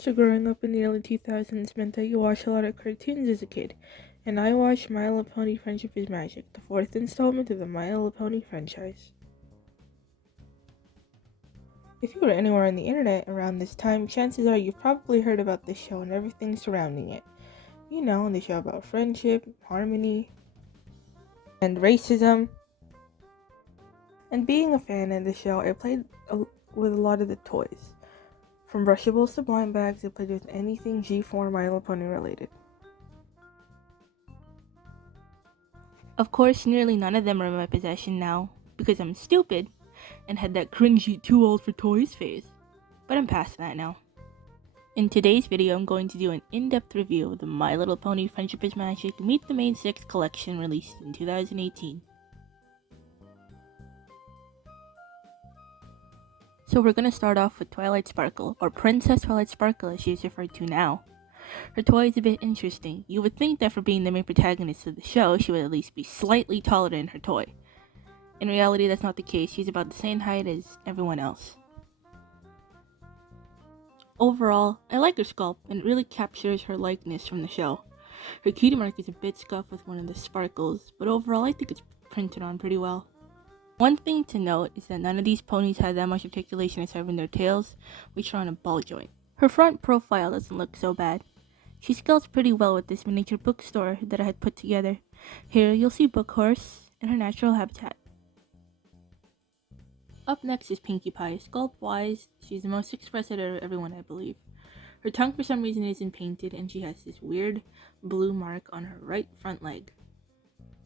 So growing up in the early 2000s meant that you watched a lot of cartoons as a kid, and I watched My Little Pony Friendship is Magic, the fourth installment of the My Little Pony franchise. If you were anywhere on the internet around this time, chances are you've probably heard about this show and everything surrounding it. You know, the show about friendship, harmony, and racism. And being a fan of the show, I played with a lot of the toys. From brushables to blind bags, I played with anything G4 My Little Pony related. Of course, nearly none of them are in my possession now, because I'm stupid and had that cringy too old for toys phase. But I'm past that now. In today's video, I'm going to do an in-depth review of the My Little Pony Friendship is Magic Meet the Main 6 collection released in 2018. So we're going to start off with Twilight Sparkle, or Princess Twilight Sparkle as she is referred to now. Her toy is a bit interesting. You would think that for being the main protagonist of the show, she would at least be slightly taller than her toy. In reality, that's not the case. She's about the same height as everyone else. Overall, I like her sculpt, and it really captures her likeness from the show. Her cutie mark is a bit scuffed with one of the sparkles, but overall I think it's printed on pretty well. One thing to note is that none of these ponies had that much articulation aside from their tails, which are on a ball joint. Her front profile doesn't look so bad. She scales pretty well with this miniature bookstore that I had put together. Here you'll see Book Horse in her natural habitat. Up next is Pinkie Pie. Sculpt-wise, she's the most expressive out of everyone, I believe. Her tongue for some reason isn't painted, and she has this weird blue mark on her right front leg.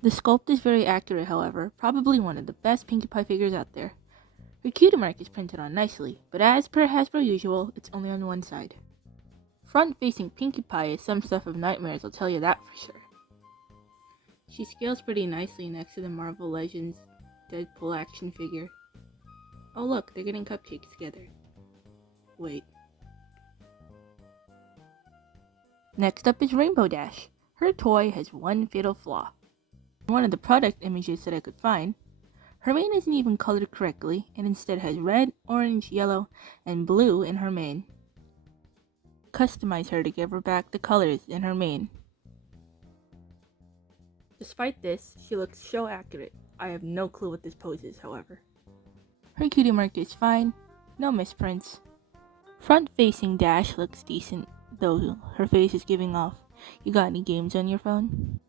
The sculpt is very accurate, however, probably one of the best Pinkie Pie figures out there. Her cutie mark is printed on nicely, but as per Hasbro usual, it's only on one side. Front-facing Pinkie Pie is some stuff of nightmares, I'll tell you that for sure. She scales pretty nicely next to the Marvel Legends Deadpool action figure. Oh look, they're getting cupcakes together. Wait. Next up is Rainbow Dash. Her toy has one fatal flaw. One of the product images that I could find, her mane isn't even colored correctly and instead has red, orange, yellow, and blue in her mane. Customize her to give her back the colors in her mane. Despite this, she looks so accurate. I have no clue what this pose is, however. Her cutie mark is fine, no misprints. Front-facing Dash looks decent, though her face is giving off. You got any games on your phone?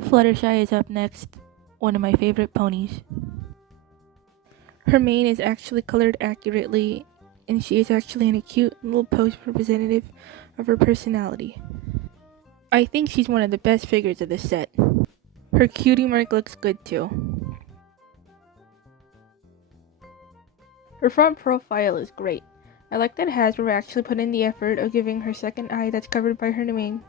Fluttershy is up next, one of my favorite ponies. Her mane is actually colored accurately, and she is actually in a cute little pose representative of her personality. I think she's one of the best figures of this set. Her cutie mark looks good too. Her front profile is great. I like that Hasbro actually put in the effort of giving her second eye that's covered by her mane.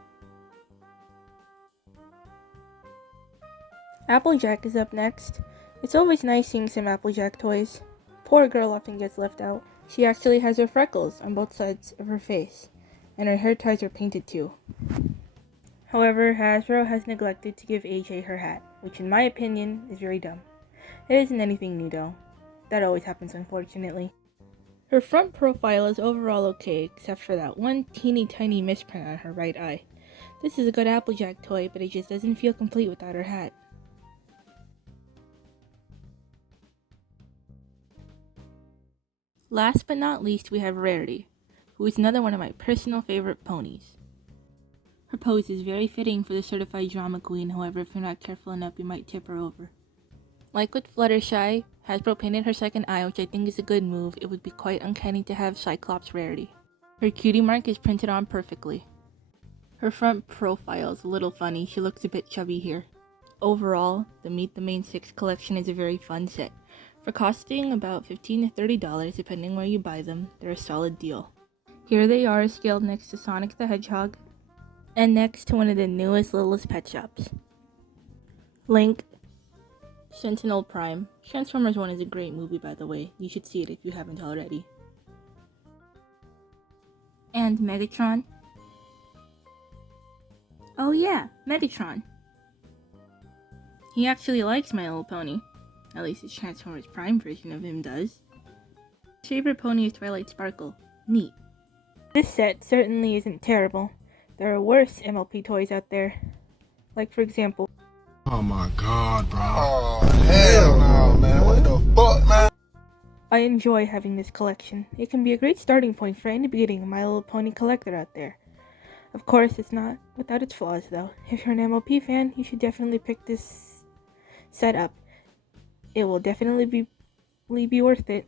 Applejack is up next. It's always nice seeing some Applejack toys. Poor girl often gets left out. She actually has her freckles on both sides of her face, and her hair ties are painted too. However, Hasbro has neglected to give AJ her hat, which in my opinion is very dumb. It isn't anything new though. That always happens, unfortunately. Her front profile is overall okay, except for that one teeny tiny misprint on her right eye. This is a good Applejack toy, but it just doesn't feel complete without her hat. Last but not least, we have Rarity, who is another one of my personal favorite ponies. Her pose is very fitting for the certified drama queen, however, if you're not careful enough, you might tip her over. Like with Fluttershy, Hasbro painted her second eye, which I think is a good move. It would be quite uncanny to have Cyclops Rarity. Her cutie mark is printed on perfectly. Her front profile is a little funny, she looks a bit chubby here. Overall, the Meet the Main 6 collection is a very fun set. For costing about $15 to $30 depending where you buy them, they're a solid deal. Here they are scaled next to Sonic the Hedgehog, and next to one of the newest littlest pet shops. Link, Sentinel Prime. Transformers 1 is a great movie, by the way. You should see it if you haven't already. And Megatron. Oh yeah, Megatron. He actually likes My Little Pony. At least his Transformers Prime version of him does. Favorite pony is Twilight Sparkle. Neat. This set certainly isn't terrible. There are worse MLP toys out there. Like, for example, Oh my god, bro. Oh, hell no, man. What the fuck, man? I enjoy having this collection. It can be a great starting point for any beginning My Little Pony collector out there. Of course, it's not without its flaws, though. If you're an MLP fan, you should definitely pick this set up. It will definitely be worth it.